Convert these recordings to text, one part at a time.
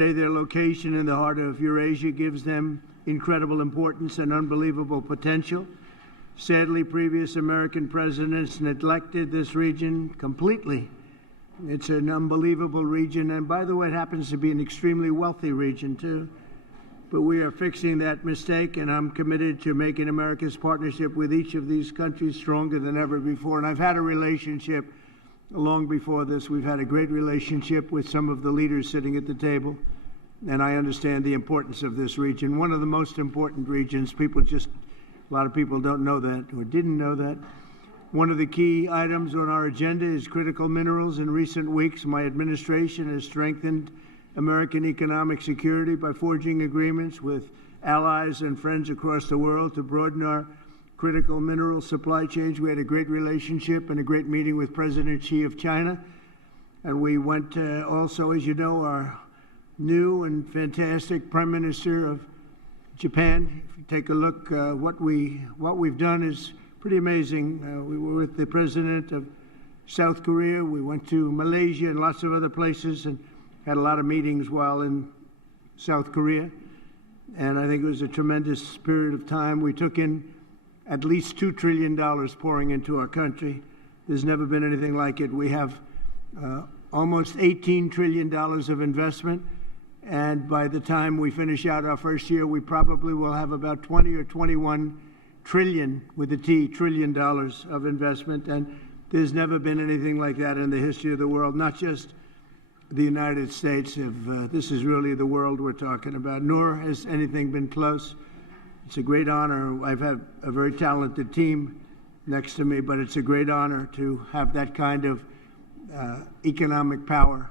Their location in the heart of Eurasia gives them incredible importance and unbelievable potential. Sadly, previous American presidents neglected this region completely. It's an unbelievable region, and by the way, it happens to be an extremely wealthy region, too. But we are fixing that mistake, and I'm committed to making America's partnership with each of these countries stronger than ever before. And I've had a relationship long before this. We've had a great relationship with some of the leaders sitting at the table, and I understand the importance of this region. One of the most important regions. A lot of people don't know that or didn't know that. One of the key items on our agenda is critical minerals. In recent weeks, my administration has strengthened American economic security by forging agreements with allies and friends across the world to broaden our critical mineral supply chains. We had a great relationship and a great meeting with President Xi of China. And we went also, as you know, our new and fantastic Prime Minister of Japan. If you take a look, what we've done is pretty amazing. We were with the President of South Korea. We went to Malaysia and lots of other places and had a lot of meetings while in South Korea. And I think it was a tremendous period of time. We took in at least $2 trillion pouring into our country. There's never been anything like it. We have almost $18 trillion of investment. And by the time we finish out our first year, we probably will have about 20 or 21 trillion, with a T, trillion dollars of investment. And there's never been anything like that in the history of the world, not just the United States. This is really the world we're talking about, nor has anything been close. It's a great honor. I've had a very talented team next to me, but it's a great honor to have that kind of economic power.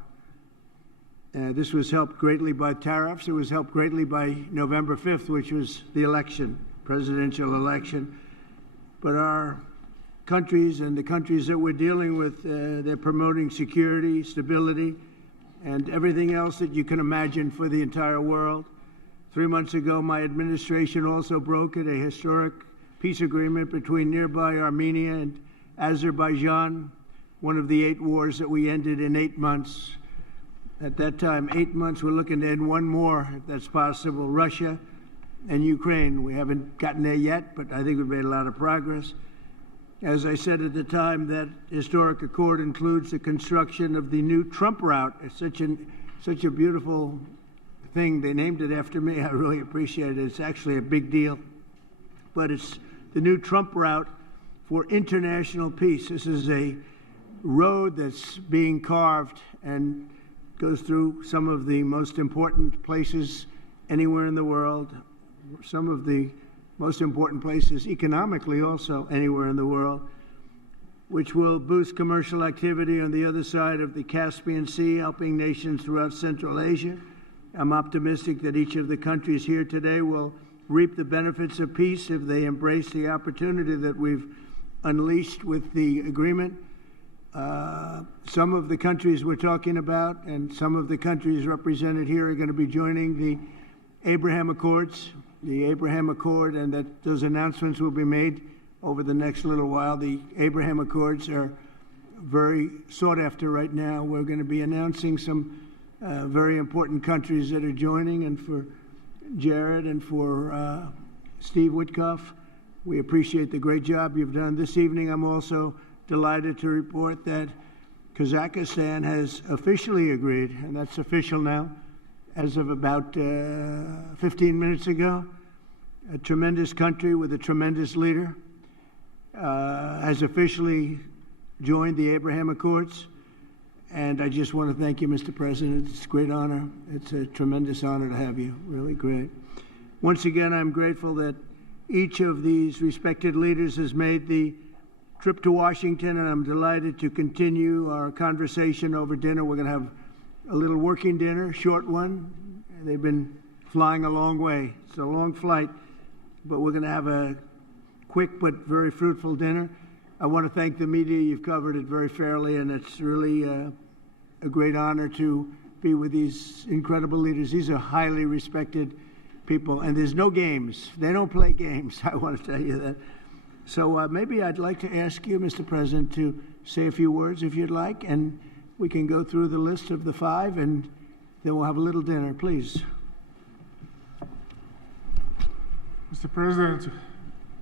This was helped greatly by tariffs. It was helped greatly by November 5th, which was the election, presidential election. But our countries and the countries that we're dealing with, they're promoting security, stability, and everything else that you can imagine for the entire world. 3 months ago, my administration also brokered a historic peace agreement between nearby Armenia and Azerbaijan, one of the 8 wars that we ended in 8 months. At that time, 8 months, we're looking to end one more, if that's possible, Russia and Ukraine. We haven't gotten there yet, but I think we've made a lot of progress. As I said at the time, that historic accord includes the construction of the new Trump route. It's such a beautiful thing. They named it after me. I really appreciate it. It's actually a big deal. But it's the new Trump route for international peace. This is a road that's being carved and goes through some of the most important places anywhere in the world, some of the most important places economically also anywhere in the world, which will boost commercial activity on the other side of the Caspian Sea, helping nations throughout Central Asia. I'm optimistic that each of the countries here today will reap the benefits of peace if they embrace the opportunity that we've unleashed with the agreement. Some of the countries we're talking about and some of the countries represented here are going to be joining the Abraham Accords, and that those announcements will be made over the next little while. The Abraham Accords are very sought after right now. We're going to be announcing some very important countries that are joining, and for Jared and for Steve Witkoff, we appreciate the great job you've done. This evening, I'm also delighted to report that Kazakhstan has officially agreed, and that's official now, as of about 15 minutes ago. A tremendous country with a tremendous leader has officially joined the Abraham Accords. And I just want to thank you, Mr. President. It's a great honor. It's a tremendous honor to have you. Really great. Once again, I'm grateful that each of these respected leaders has made the trip to Washington, and I'm delighted to continue our conversation over dinner. We're going to have a little working dinner, short one. They've been flying a long way. It's a long flight, but we're going to have a quick but very fruitful dinner. I want to thank the media. You've covered it very fairly, and it's really a great honor to be with these incredible leaders. These are highly respected people, and there's no games. They don't play games, I want to tell you that. So maybe I'd like to ask you, Mr. President, to say a few words if you'd like, and we can go through the list of the 5 and Then we'll have a little dinner, please. Mr. President,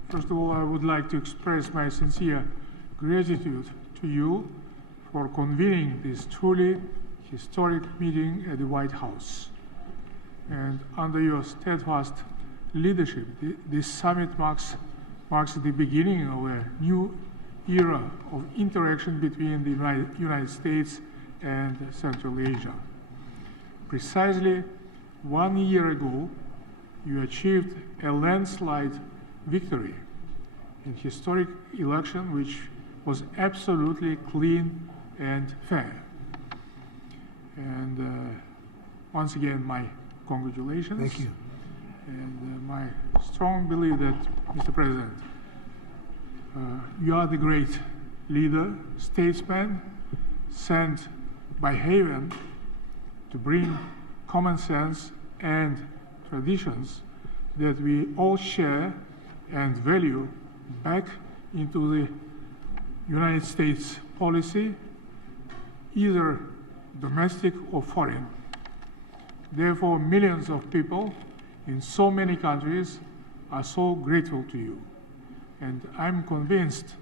first of all, I would like to express my sincere gratitude to you for convening this truly historic meeting at the White House. And under your steadfast leadership, this summit marks the beginning of a new era of interaction between the United States and Central Asia. Precisely 1 year ago, you achieved a landslide victory in historic election which was absolutely clean and fair. And once again, my congratulations. Thank you. And my strong belief that, Mr. President, you are the great leader, statesman, sent by heaven to bring common sense and traditions that we all share and value back into the United States policy, either domestic or foreign. Therefore, millions of people in so many countries are so grateful to you. And I'm convinced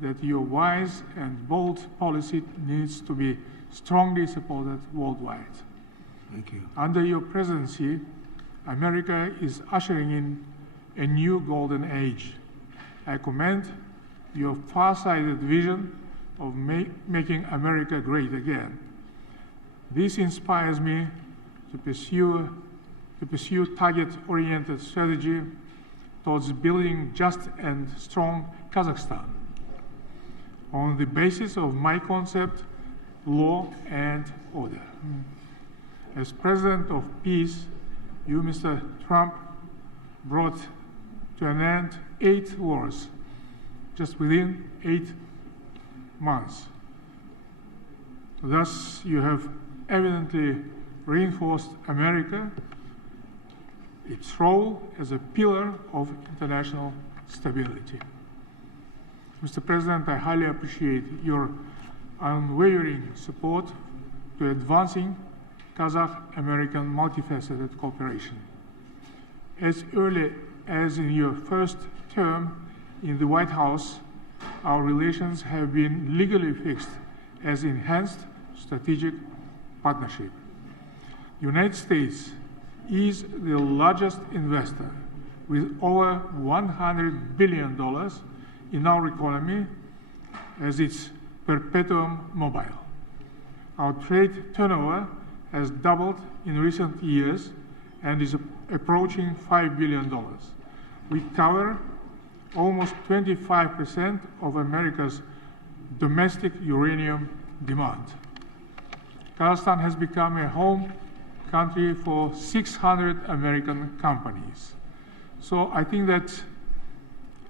that your wise and bold policy needs to be strongly supported worldwide. Thank you. Under your presidency, America is ushering in a new golden age. I commend your far-sighted vision of making America great again. This inspires me to pursue target-oriented strategy towards building just and strong Kazakhstan on the basis of my concept, law and order. As President of Peace, you, Mr. Trump, brought to an end 8 wars just within 8 months. Thus, you have evidently reinforced America, its role as a pillar of international stability. Mr. President, I highly appreciate your unwavering support to advancing Kazakh-American multifaceted cooperation. As early as in your first term in the White House, our relations have been legally fixed as enhanced strategic partnership. The United States is the largest investor with over $100 billion in our economy as its perpetuum mobile. Our trade turnover has doubled in recent years and is approaching $5 billion. We cover almost 25% of America's domestic uranium demand. Kazakhstan has become a home country for 600 American companies. So I think that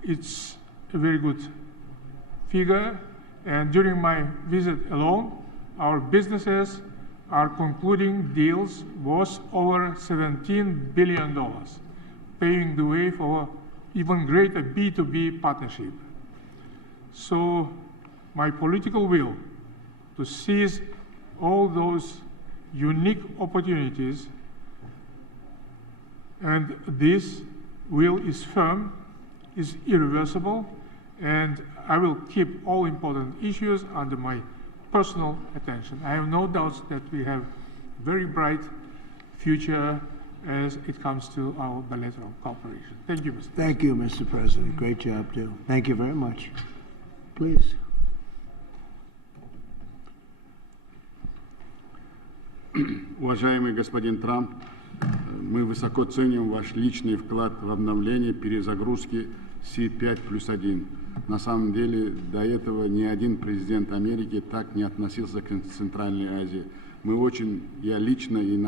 it's a very good figure. And during my visit alone, our businesses are concluding deals worth over $17 billion, paving the way for even greater B2B partnership. So my political will to seize all those unique opportunities, and this will is firm, is irreversible, and I will keep all important issues under my personal attention. I have no doubts that we have very bright future as it comes to our bilateral cooperation. Thank you, Mr. President. Thank you, Mr. President. Great job, too. Thank you very much. Please. Уважаемый господин Трамп, мы высоко ценим ваш личный вклад в обновление перезагрузки C5+1. На самом деле, до этого ни один президент Америки так не относился к Центральной Азии. Мы очень, я лично и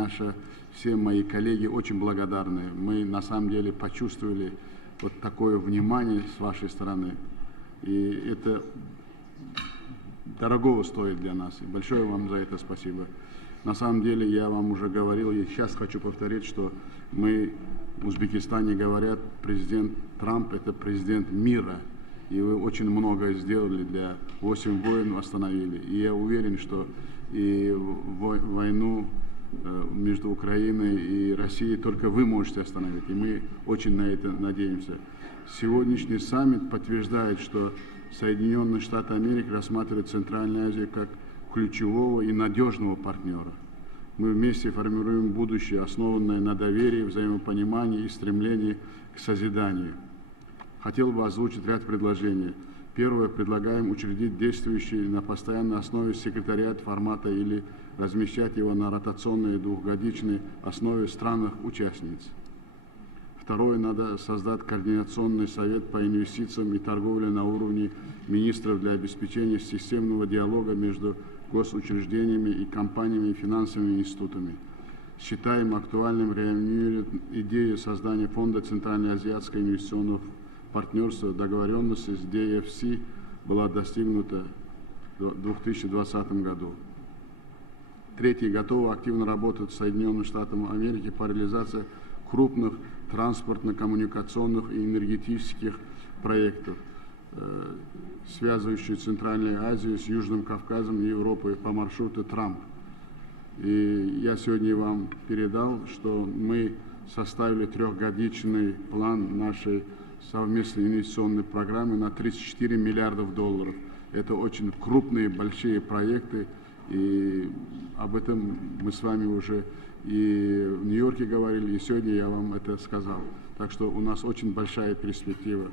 все мои коллеги очень благодарны. Мы на самом деле почувствовали вот такое внимание с вашей стороны. И это дорогого стоит для нас. И большое вам за это спасибо. На самом деле, я вам уже говорил, и сейчас хочу повторить, что мы в Узбекистане говорят, президент Трамп – это президент мира. И вы очень многое сделали для 8 войн, остановили. И я уверен, что и войну между Украиной и Россией только вы можете остановить, и мы очень на это надеемся. Сегодняшний саммит подтверждает, что Соединенные Штаты Америки рассматривают Центральную Азию как ключевого и надежного партнера. Мы вместе формируем будущее, основанное на доверии, взаимопонимании и стремлении к созиданию. Хотел бы озвучить ряд предложений. Первое. Предлагаем учредить действующий на постоянной основе секретариат формата или размещать его на ротационной двухгодичной основе в странах-участниц. Второе. Надо создать координационный совет по инвестициям и торговле на уровне министров для обеспечения системного диалога между госучреждениями и компаниями и финансовыми институтами. Считаем актуальным реанимировать идею создания фонда Центральноазиатского инвестиционного партнерства. Договоренность с DFC была достигнута в 2020 году. Третье. Готовы активно работать с Соединенными Штатами Америки по реализации крупных транспортно-коммуникационных и энергетических проектов, связывающих Центральную Азию с Южным Кавказом и Европой по маршруту Трамп. И я сегодня вам передал, что мы составили трехгодичный план нашей совместной инвестиционной программы на 34 миллиардов долларов. Это очень крупные, большие проекты, и об этом мы с вами уже и в Нью-Йорке говорили, и сегодня я вам это сказал. Так что у нас очень большая перспектива.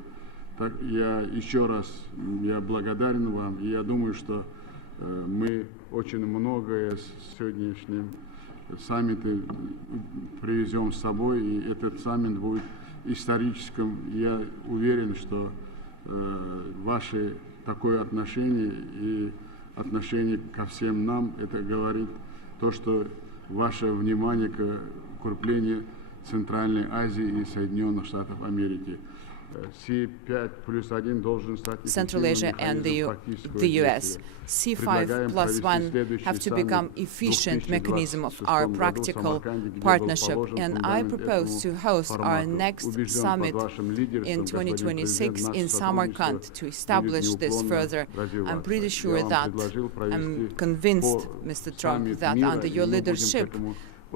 Так, я еще раз благодарен вам, и я думаю, что мы очень многое с сегодняшним саммитом привезем с собой, и этот саммит будет историческим. Я уверен, что ваше такое отношение и отношение ко всем нам, это говорит то, что ваше внимание к укреплению Центральной Азии и Соединенных Штатов Америки. C5+1 должен стать Central Asia and the US. C5+1 have to become efficient mechanism of our practical partnership. And I propose to host our next summit in 2026 in Samarkand to establish this further. I'm pretty sure that, I'm convinced, Mr. Trump, that under your leadership,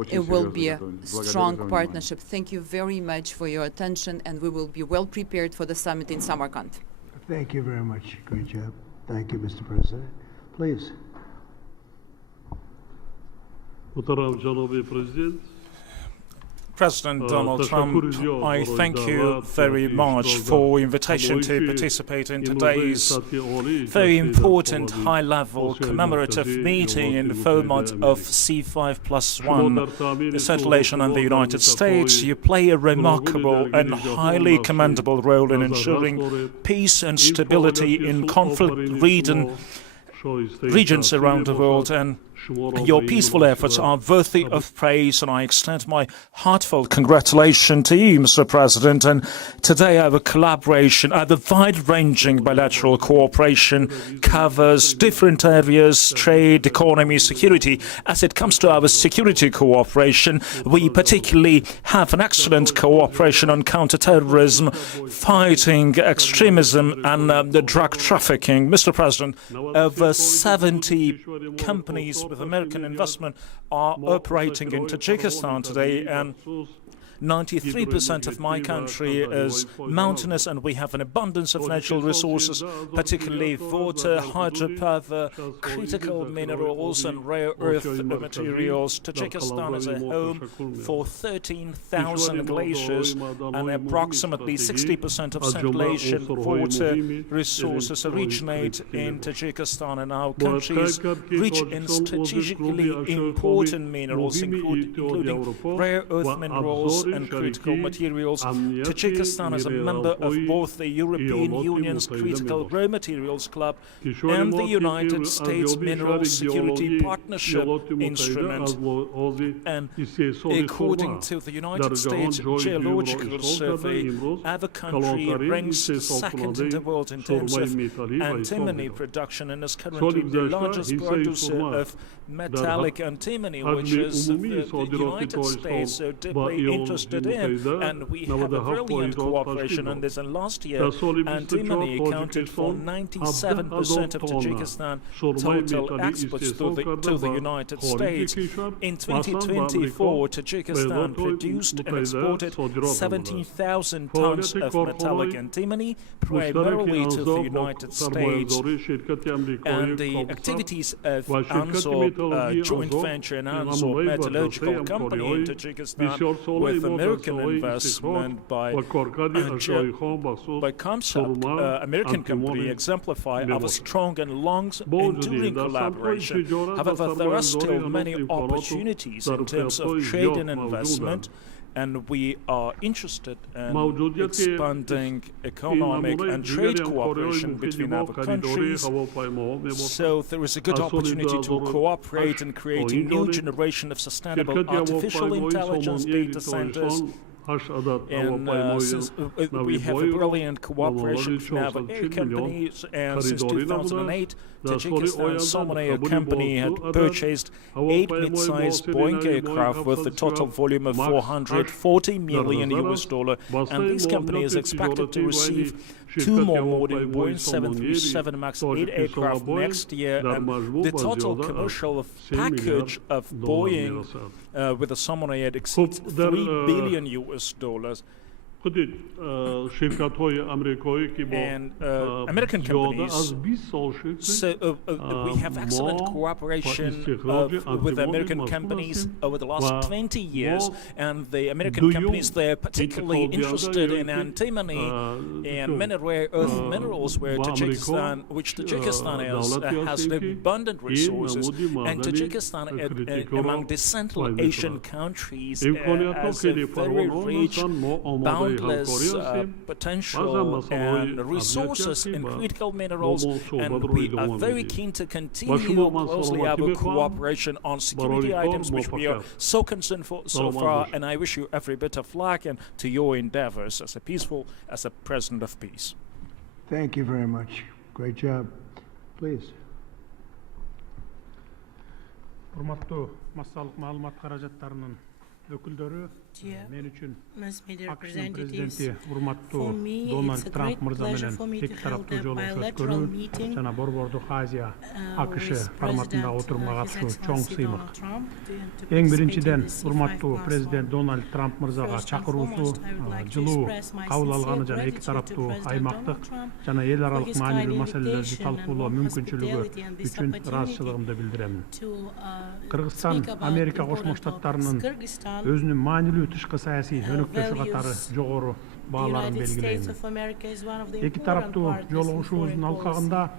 it will be a strong partnership. Thank you very much for your attention, and we will be well prepared for the summit in Samarkand. Thank you very much. Great job. Thank you, Mr. President. Please. President Donald Trump, I thank you very much for invitation to participate in today's very important high-level commemorative meeting in the format of C5+1. The Central Asia and the United States, you play a remarkable and highly commendable role in ensuring peace and stability in conflict regions around the world, and your peaceful efforts are worthy of praise, and I extend my heartfelt congratulations to you, Mr. President. And today our collaboration, our wide-ranging bilateral cooperation covers different areas: trade, economy, security. As it comes to our security cooperation, we particularly have an excellent cooperation on counterterrorism, fighting extremism, and the drug trafficking. Mr. President, over 70 companies with American investment are operating in Tajikistan today, and 93% of my country is mountainous, and we have an abundance of natural resources, particularly water, hydropower, critical minerals and rare earth materials. Tajikistan is a home for 13,000 glaciers, and approximately 60% of Central Asian water resources originate in Tajikistan, and our country is rich in strategically important minerals, including rare earth minerals and critical materials. Tajikistan is a member of both the European Union's Critical Raw Materials Club and the United States Mineral Security Partnership Instrument. And according to the United States Geological Survey, our country ranks second in the world in terms of antimony production, and is currently the largest producer of metallic antimony, which is the United States so deeply interested interested in, and we have a brilliant cooperation on this. And last year, antimony accounted for 97% of Tajikistan total exports to the United States. In 2024, Tajikistan produced and exported 17,000 tons of metallic antimony, primarily to the United States. And the activities of ANSO, joint venture and ANSO Metallurgical Company in Tajikistan, with American investment by Comsat, American company, exemplify our strong and enduring collaboration. However, there are still many opportunities in terms of trade and investment, and we are interested in expanding economic and trade cooperation between our countries. So there is a good opportunity to cooperate in creating new generation of sustainable artificial intelligence data centers. And since we have a brilliant cooperation between our air companies, and since 2008, Tajikistan Somonair company had purchased 8 mid-sized Boeing aircraft with a total volume of $440 million, and this company is expected to receive 2 more modern Boeing 737 MAX 8 aircraft next year, and the total commercial package of Boeing with the Somonair exceeds $3 billion. And American companies, so we have excellent cooperation with American companies over the last 20 years, and the American companies, they're particularly interested in antimony and many rare earth minerals, which Tajikistan has abundant resources, and Tajikistan among the Central Asian countries has a very rich, boundless potential and resources in critical minerals, and we are very keen to continue closely our cooperation on security items, which we are so concerned for so far, and I wish you every bit of luck and to your endeavors as a president of peace. Thank you very much. Great job. Please. Hurmatly massalik ma'lumot xarajatlarining өкілдері, мен үшін ақш президенті урматтуу Дональд Трамп мырза менен эки тараптуу жолугушуу көрүү жана Борбордук Азия АКШ форматында отурумга катышуу чоң сыймык. Эң биринчиден урматтуу президент Дональд Трамп мырзага чакыруусу жылуу кабыл алганы жана эки тараптуу аймактык жана эл аралык маанилүү маселелерди талкуулоо мүмкүнчүлүгү үчүн ыраазычылыгымды билдиремин. Кыргызстан Америка Кошмо Штаттарынын өзүнүн маанилүү тышкы саясий өнөктөшү катары жогору бааларын белгилейм. Эки тараптуу жолугушуубуздун алкагында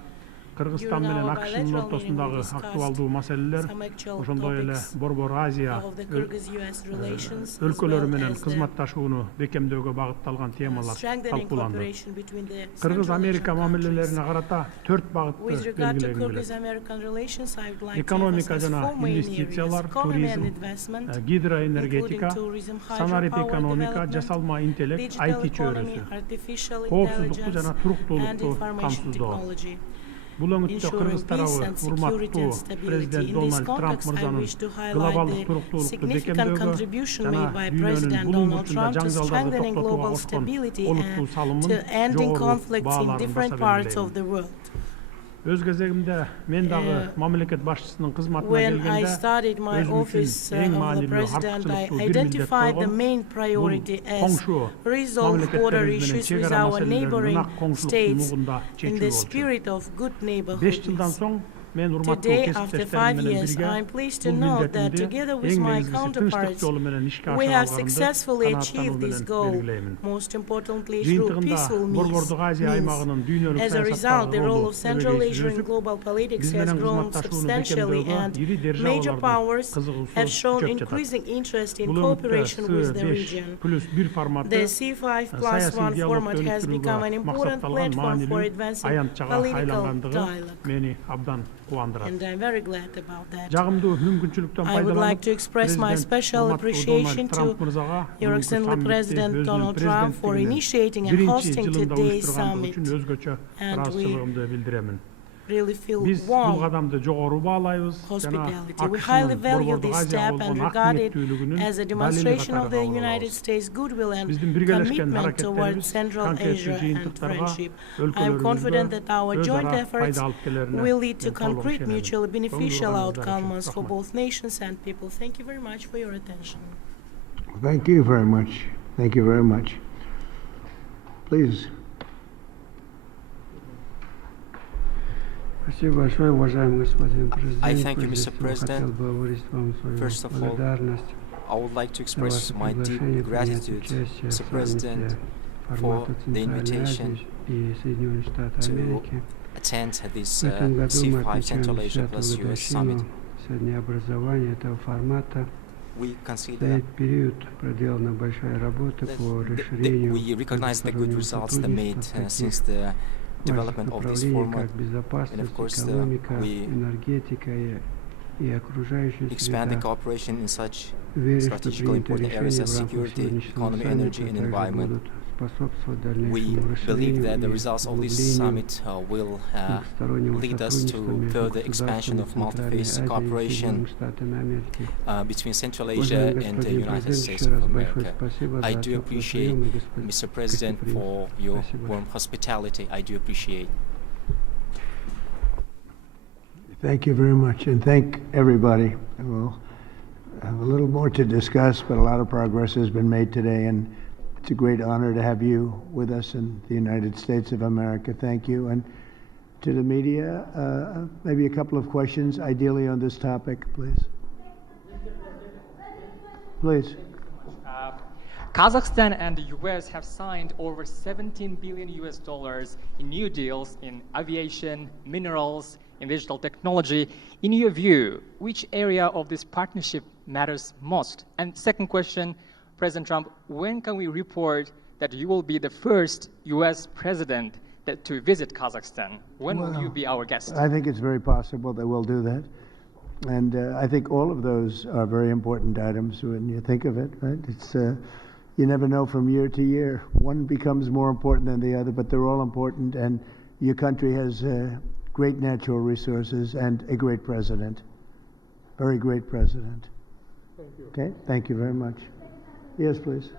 Кыргызстан менен АКШнын ортосундагы актуалдуу маселелер, ошондой эле Борбор Азия өлкөлөрү менен кызматташууну бекемдөөгө багытталган темалар талкууланды. Кыргыз-Америка мамилелерине карата 4 багытты белгилегим келет. Экономика жана инвестициялар, туризм, гидроэнергетика, санарип экономика, жасалма интеллект, IT чөйрөсү, коопсуздукту жана туруктуулукту камсыздоо. Бул өңүттө Кыргыз тарабы урматтуу президент Дональд Трамп мырзанын глобалдык туруктуулукту бекемдөөгө жана дүйнөнүн бул бурчунда жаңжалдарды токтотууга кошкон олуттуу салымын жогору бааларын баса белгилейм. Өз кезегимде мен дагы мамлекет башчысынын кызматына келгенде эң маанилүү артыкчылыктуу бир милдет койгон коңшу мамлекеттерибиз менен чек ара маселелерин ынак коңшулуктун мугунда чечүү болчу. 5 жылдан соң мен урматтуу кесиптештерим менен бирге бул милдетимди эң негизгиси тынчтык жолу менен ишке ашыра алганымды канааттануу менен белгилеймин. Жыйынтыгында Борбордук Азия аймагынын дүйнөлүк саясаттагы ролу өсүп, биз менен кызматташууну бекемдөөгө ири державалардын кызыгуусу көчөп жатат. Бул өңүттө С5+1 форматы саясий диалогду өнүктүрүүгө максатталган маанилүү аянтчага айлангандыгы мени абдан And I'm very glad about that. I would like to express my special appreciation to Your Excellency President Donald Trump for initiating and hosting today's summit. And we really feel Biz bu warm qadamды жогору баалайбыз. hospitality. We highly value this step and regard it as a demonstration of the United States goodwill and commitment towards Central Asia and friendship. I am confident that our joint efforts will lead to concrete, mutually beneficial outcomes for both nations and people. Thank you very much for your attention. Thank you very much. Thank you very much. Please. I thank you, Mr. President. First of all, I would like to express my deep gratitude, Mr. President, for the invitation to attend this C5 Central Asia plus US Summit. We consider that we recognize the good results that made since the development of this format, and of course we expand the cooperation in such strategically important areas as security, economy, energy, and environment. We believe that the results of this summit will lead us to further expansion of multi-phase cooperation between Central Asia and the United States of America. I do appreciate, Mr. President, for your warm hospitality. I do appreciate. Thank you very much, and thank everybody. We'll have a little more to discuss, but a lot of progress has been made today, and it's a great honor to have you with us in the United States of America. Thank you. And to the media, maybe a couple of questions, ideally on this topic, please. Please. Kazakhstan and the US have signed over $17 billion in new deals in aviation, minerals, in digital technology. In your view, which area of this partnership matters most? And second question, President Trump, when can we report that you will be the first US president to visit Kazakhstan? When will you be our guest? I think it's very possible that we'll do that. And I think all of those are very important items when you think of it, right? It's you never know from year to year. One becomes more important than the other, but they're all important, and your country has great natural resources and a great president. Very great president. Thank you. Okay, thank you very much. Yes, please.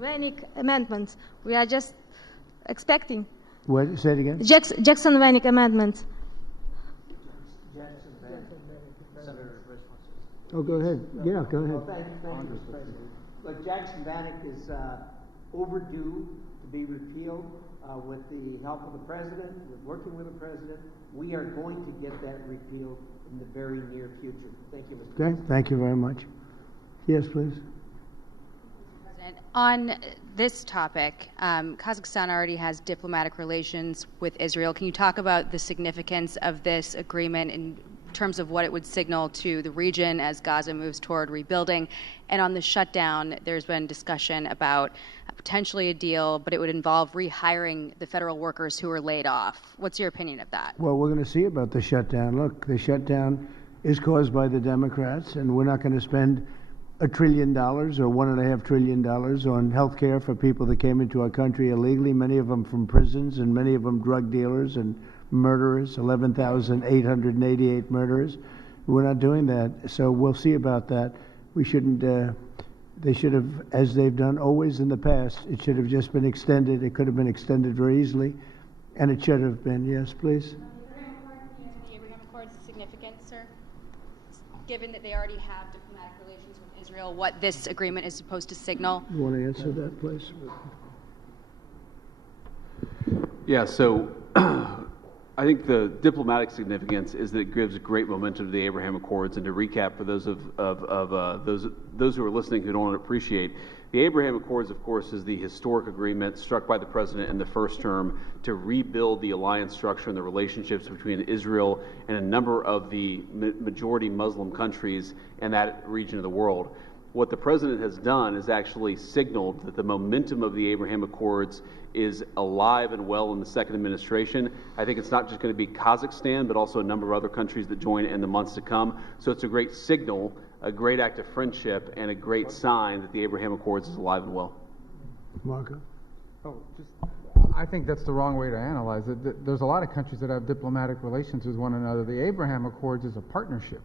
Vanik amendment. We are just expecting. What? Say it again. Jackson-Vanik amendment. Oh, go ahead. Yeah, go ahead. Thank you, Mr. President. Look, Jackson-Vanik is overdue to be repealed. With the help of the president, with working with the president, we are going to get that repealed in the very near future. Thank you, Mr. President. Okay, thank you very much. Yes, please. President, on this topic, Kazakhstan already has diplomatic relations with Israel. Can you talk about the significance of this agreement in terms of what it would signal to the region as Gaza moves toward rebuilding? And on the shutdown, there's been discussion about potentially a deal, but it would involve rehiring the federal workers who were laid off. What's your opinion of that? Well, we're going to see about the shutdown. Look, the shutdown is caused by the Democrats, and we're not going to spend $1 trillion or $1.5 trillion on health care for people that came into our country illegally, many of them from prisons and many of them drug dealers and murderers, 11,888 murderers. We're not doing that, so we'll see about that. We shouldn't, they should have, as they've done always in the past, it should have just been extended. It could have been extended very easily, and it should have been. Yes, please. The Abraham Accords is significant, sir, given that they already have diplomatic relations with Israel, what this agreement is supposed to signal? You want to answer that, please? Yeah, so I think the diplomatic significance is that it gives great momentum to the Abraham Accords. And to recap for those those who are listening who don't appreciate, the Abraham Accords, of course, is the historic agreement struck by the president in the first term to rebuild the alliance structure and the relationships between Israel and a number of the majority Muslim countries in that region of the world. What the president has done is actually signaled that the momentum of the Abraham Accords is alive and well in the second administration. I think it's not just going to be Kazakhstan, but also a number of other countries that join in the months to come. So it's a great signal, a great act of friendship, and a great sign that the Abraham Accords is alive and well. Marco? Oh, just I think that's the wrong way to analyze it. There's a lot of countries that have diplomatic relations with one another. The Abraham Accords is a partnership.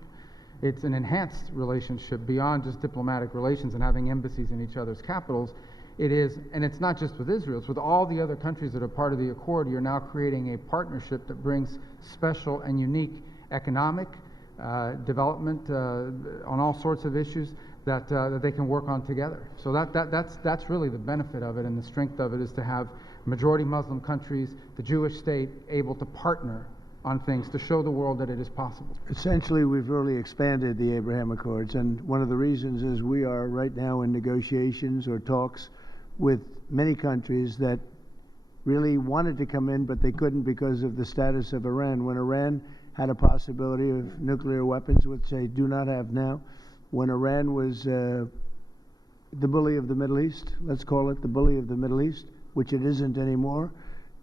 It's an enhanced relationship beyond just diplomatic relations and having embassies in each other's capitals. It is, and it's not just with Israel, it's with all the other countries that are part of the accord. You're now creating a partnership that brings special and unique economic development on all sorts of issues that they can work on together. So that's really the benefit of it, and the strength of it is to have majority Muslim countries, the Jewish state, able to partner on things to show the world that it is possible. Essentially, we've really expanded the Abraham Accords, and one of the reasons is we are right now in negotiations or talks with many countries that really wanted to come in, but they couldn't because of the status of Iran. When Iran had a possibility of nuclear weapons, which they do not have now, when Iran was the bully of the Middle East, let's call it the bully of the Middle East, which it isn't anymore,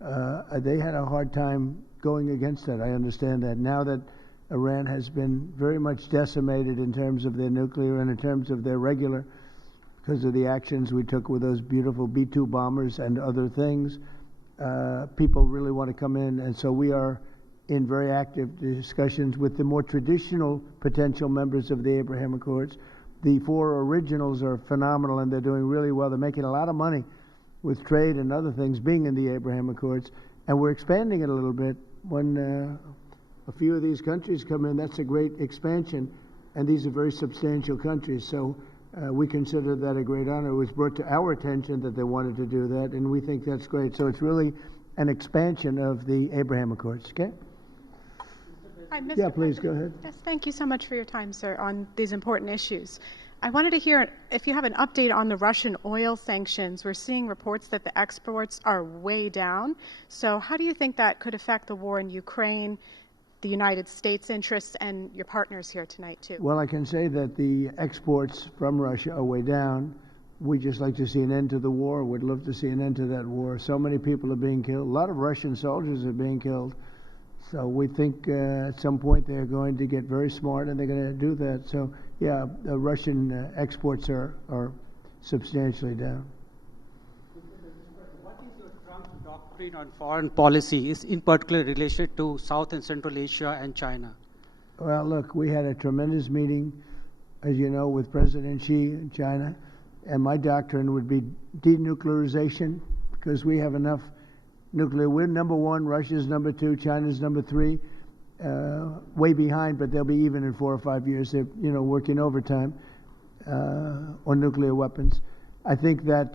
they had a hard time going against that. I understand that. Now that Iran has been very much decimated in terms of their nuclear and in terms of their regular, because of the actions we took with those beautiful B-2 bombers and other things, people really want to come in, and so we are in very active discussions with the more traditional potential members of the Abraham Accords. The four originals are phenomenal, and they're doing really well. They're making a lot of money with trade and other things being in the Abraham Accords, and we're expanding it a little bit. When a few of these countries come in, that's a great expansion, and these are very substantial countries, so we consider that a great honor. It was brought to our attention that they wanted to do that, and we think that's great. So it's really an expansion of the Abraham Accords. Okay? Hi, Mr. Yeah, please, President. go ahead. Yes, thank you so much for your time, sir, on these important issues. I wanted to hear if you have an update on the Russian oil sanctions. We're seeing reports that the exports are way down. So how do you think that could affect the war in Ukraine, the United States' interests, and your partners here tonight, too? Well, I can say that the exports from Russia are way down. We just like to see an end to the war. We'd love to see an end to that war. So many people are being killed. A lot of Russian soldiers are being killed. So we think at some point they're going to get very smart and they're going to do that. So, yeah, the Russian exports are substantially down. What is your Trump doctrine on foreign policy, is in particular related to South and Central Asia and China? Well, look, we had a tremendous meeting, as you know, with President Xi in China, and my doctrine would be denuclearization, because we have enough nuclear. We're number one, Russia's number two, China's number three, way behind, but they'll be even in 4 or 5 years. They're, working overtime on nuclear weapons. I think that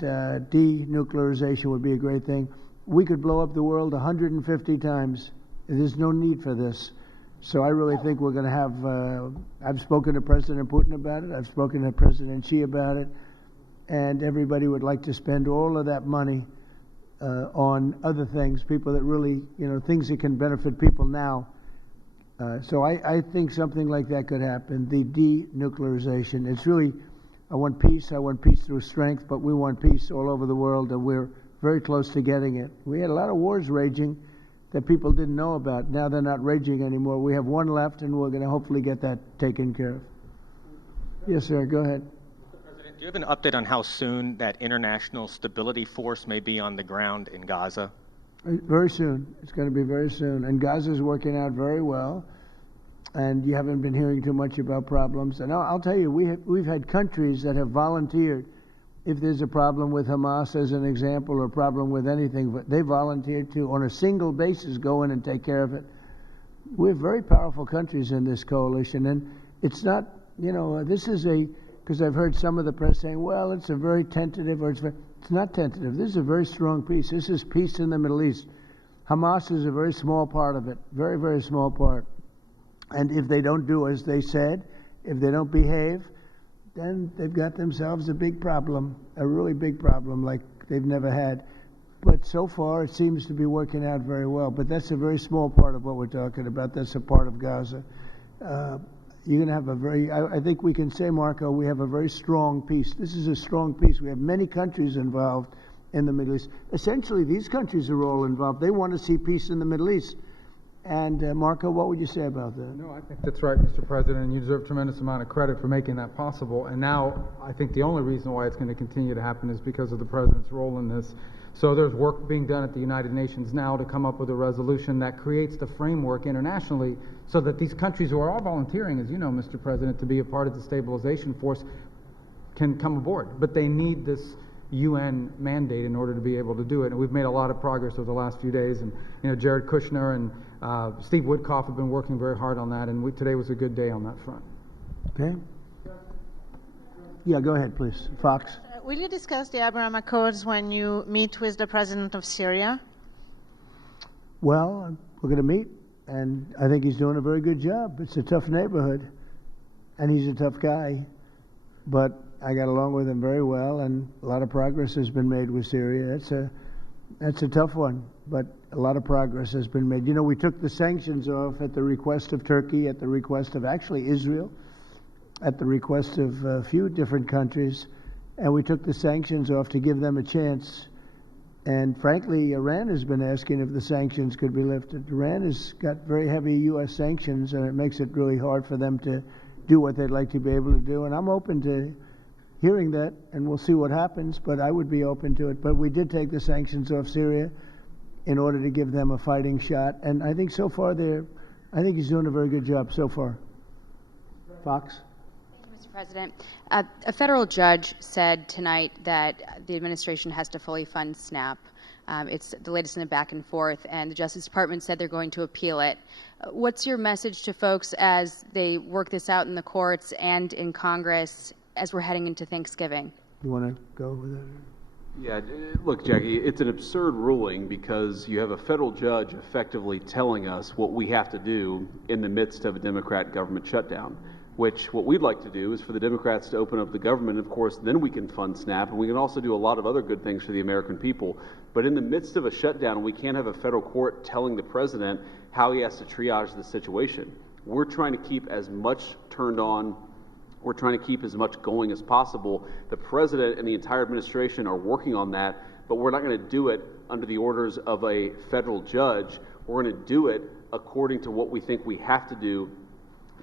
denuclearization would be a great thing. We could blow up the world 150 times. There's no need for this. So I really think we're going to have, I've spoken to President Putin about it, I've spoken to President Xi about it, and everybody would like to spend all of that money on other things, people that really, things that can benefit people now. So I think something like that could happen, the denuclearization. It's really, I want peace through strength, but we want peace all over the world, and we're very close to getting it. We had a lot of wars raging that people didn't know about. Now they're not raging anymore. We have one left, and we're going to hopefully get that taken care of. Yes, sir, go ahead. Do you have an update on how soon that international stability force may be on the ground in Gaza? Very soon. It's going to be very soon. And Gaza's working out very well. And you haven't been hearing too much about problems. And I'll tell you, we've had countries that have volunteered. If there's a problem with Hamas, as an example, or a problem with anything, they volunteered to, on a single basis, go in and take care of it. We have very powerful countries in this coalition. And it's not, this is because I've heard some of the press saying, well, it's a very tentative, or it's not tentative. This is a very strong peace. This is peace in the Middle East. Hamas is a very small part of it, very, very small part. And if they don't do as they said, if they don't behave, then they've got themselves a big problem, a really big problem like they've never had. But so far, it seems to be working out very well. But that's a very small part of what we're talking about. That's a part of Gaza. You're going to have I think we can say, Marco, we have a very strong peace. This is a strong peace. We have many countries involved in the Middle East. Essentially, these countries are all involved. They want to see peace in the Middle East. And Marco, what would you say about that? No, I think that's right, Mr. President, and you deserve a tremendous amount of credit for making that possible. And now I think the only reason why it's going to continue to happen is because of the President's role in this. So there's work being done at the United Nations now to come up with a resolution that creates the framework internationally so that these countries who are all volunteering, as you know, Mr. President, to be a part of the stabilization force can come aboard. But they need this UN mandate in order to be able to do it. And we've made a lot of progress over the last few days. And, you know, Jared Kushner and Steve Woodcock have been working very hard on that. And today was a good day on that front. Okay. Yeah, go ahead, please. Fox. Will you discuss the Abraham Accords when you meet with the president of Syria? Well, we're going to meet, and I think he's doing a very good job. It's a tough neighborhood, and he's a tough guy, but I got along with him very well, and a lot of progress has been made with Syria. That's a tough one, but a lot of progress has been made. You know, we took the sanctions off at the request of Turkey, at the request of actually Israel, at the request of a few different countries, and we took the sanctions off to give them a chance. And frankly, Iran has been asking if the sanctions could be lifted. Iran has got very heavy U.S. sanctions, and it makes it really hard for them to do what they'd like to be able to do. And I'm open to hearing that, and we'll see what happens, but I would be open to it. But we did take the sanctions off Syria in order to give them a fighting shot. And I think so far I think he's doing a very good job so far. Fox? Mr. President, a federal judge said tonight that the administration has to fully fund SNAP. It's the latest in a back and forth, and the Justice Department said they're going to appeal it. What's your message to folks as they work this out in the courts and in Congress as we're heading into Thanksgiving? You want to go with that? Yeah, look, Jackie, it's an absurd ruling because you have a federal judge effectively telling us what we have to do in the midst of a Democrat government shutdown, which what we'd like to do is for the Democrats to open up the government. Of course, then we can fund SNAP, and we can also do a lot of other good things for the American people. But in the midst of a shutdown, we can't have a federal court telling the president how he has to triage the situation. We're trying to keep as much turned on. We're trying to keep as much going as possible. The president and the entire administration are working on that, but we're not going to do it under the orders of a federal judge. We're going to do it according to what we think we have to do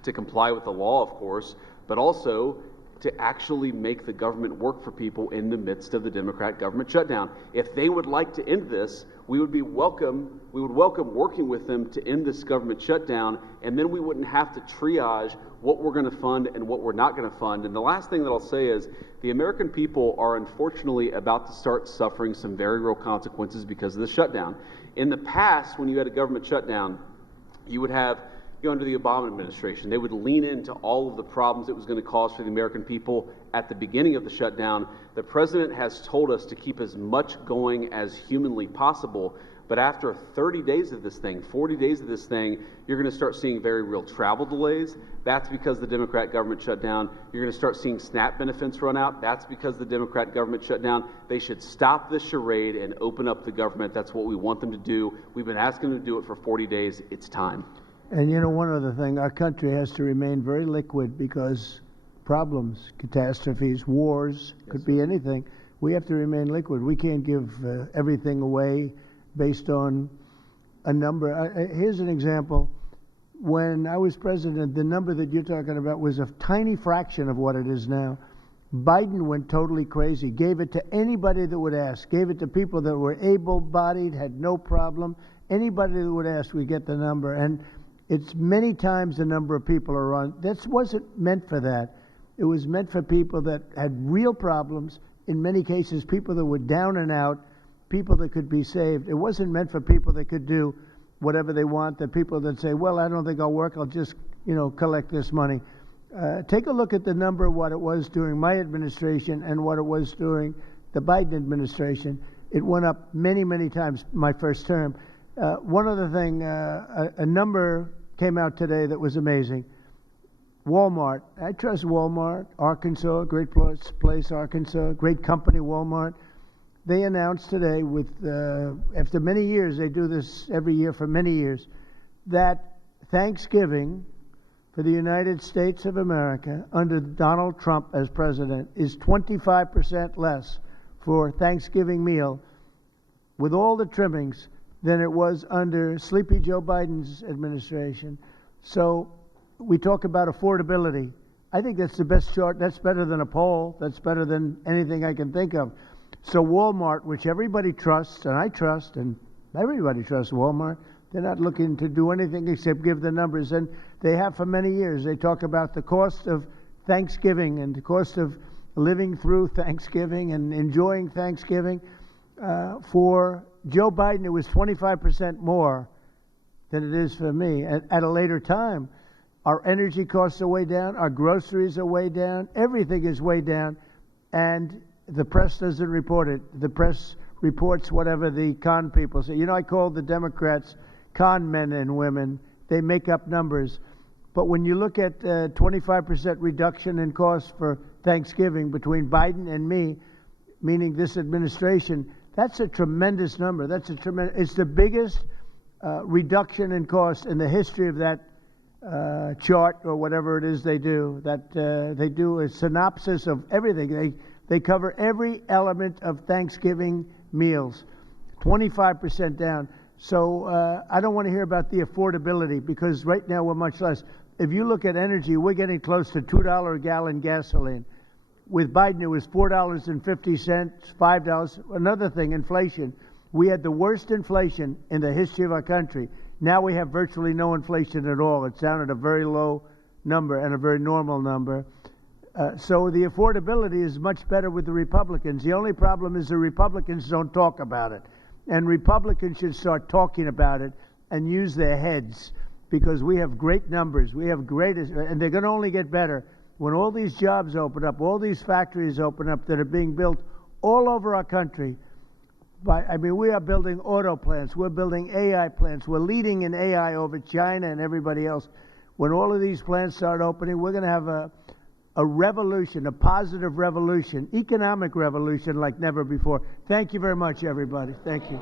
to comply with the law, of course, but also to actually make the government work for people in the midst of the Democrat government shutdown. If they would like to end this, we would welcome working with them to end this government shutdown, and then we wouldn't have to triage what we're going to fund and what we're not going to fund. And the last thing that I'll say is the American people are unfortunately about to start suffering some very real consequences because of the shutdown. In the past, when you had a government shutdown, you would have under the Obama administration, they would lean into all of the problems it was going to cause for the American people at the beginning of the shutdown. The president has told us to keep as much going as humanly possible, but after 30 days of this thing, 40 days of this thing, you're going to start seeing very real travel delays. That's because the Democrat government shut down. You're going to start seeing SNAP benefits run out. That's because the Democrat government shut down. They should stop this charade and open up the government. That's what we want them to do. We've been asking them to do it for 40 days. It's time. And you know, one other thing, our country has to remain very liquid because problems, catastrophes, wars, could be anything. We have to remain liquid. We can't give everything away based on a number. Here's an example. When I was president, the number that you're talking about was a tiny fraction of what it is now. Biden went totally crazy, gave it to anybody that would ask, gave it to people that were able-bodied, had no problem. Anybody that would ask, we get the number. And it's many times the number of people are on. That wasn't meant for that. It was meant for people that had real problems, in many cases people that were down and out, people that could be saved. It wasn't meant for people that could do whatever they want, the people that say, well, I don't think I'll work, I'll just, collect this money. Take a look at the number of what it was during my administration and what it was during the Biden administration. It went up many, many times my first term. One other thing, a number came out today that was amazing. Walmart. I trust Walmart. Arkansas, great place, Arkansas, great company, Walmart. They announced today after many years, they do this every year for many years, that Thanksgiving for the United States of America under Donald Trump as president is 25% less for Thanksgiving meal with all the trimmings than it was under sleepy Joe Biden's administration. So we talk about affordability. I think that's the best chart. That's better than a poll. That's better than anything I can think of. So Walmart, which everybody trusts, and I trust, and everybody trusts Walmart, they're not looking to do anything except give the numbers. And they have for many years. They talk about the cost of Thanksgiving and the cost of living through Thanksgiving and enjoying Thanksgiving. For Joe Biden, it was 25% more than it is for me at a later time. Our energy costs are way down. Our groceries are way down. Everything is way down. And the press doesn't report it. The press reports whatever the con people say. You know, I call the Democrats con men and women. They make up numbers. But when you look at 25% reduction in costs for Thanksgiving between Biden and me, meaning this administration, that's a tremendous number. It's the biggest reduction in cost in the history of that chart or whatever it is they do. They do a synopsis of everything. They cover every element of Thanksgiving meals, 25% down. So I don't want to hear about the affordability because right now we're much less. If you look at energy, we're getting close to $2 a gallon gasoline. With Biden, it was $4.50, $5. Another thing, inflation. We had the worst inflation in the history of our country. Now we have virtually no inflation at all. It's down at a very low number and a very normal number. So the affordability is much better with the Republicans. The only problem is the Republicans don't talk about it. And Republicans should start talking about it and use their heads because we have great numbers. We have great, and they're going to only get better when all these jobs open up, all these factories open up that are being built all over our country. We are building auto plants. We're building AI plants. We're leading in AI over China and everybody else. When all of these plants start opening, we're going to have a revolution, a positive revolution, economic revolution like never before. Thank you very much, everybody. Thank you.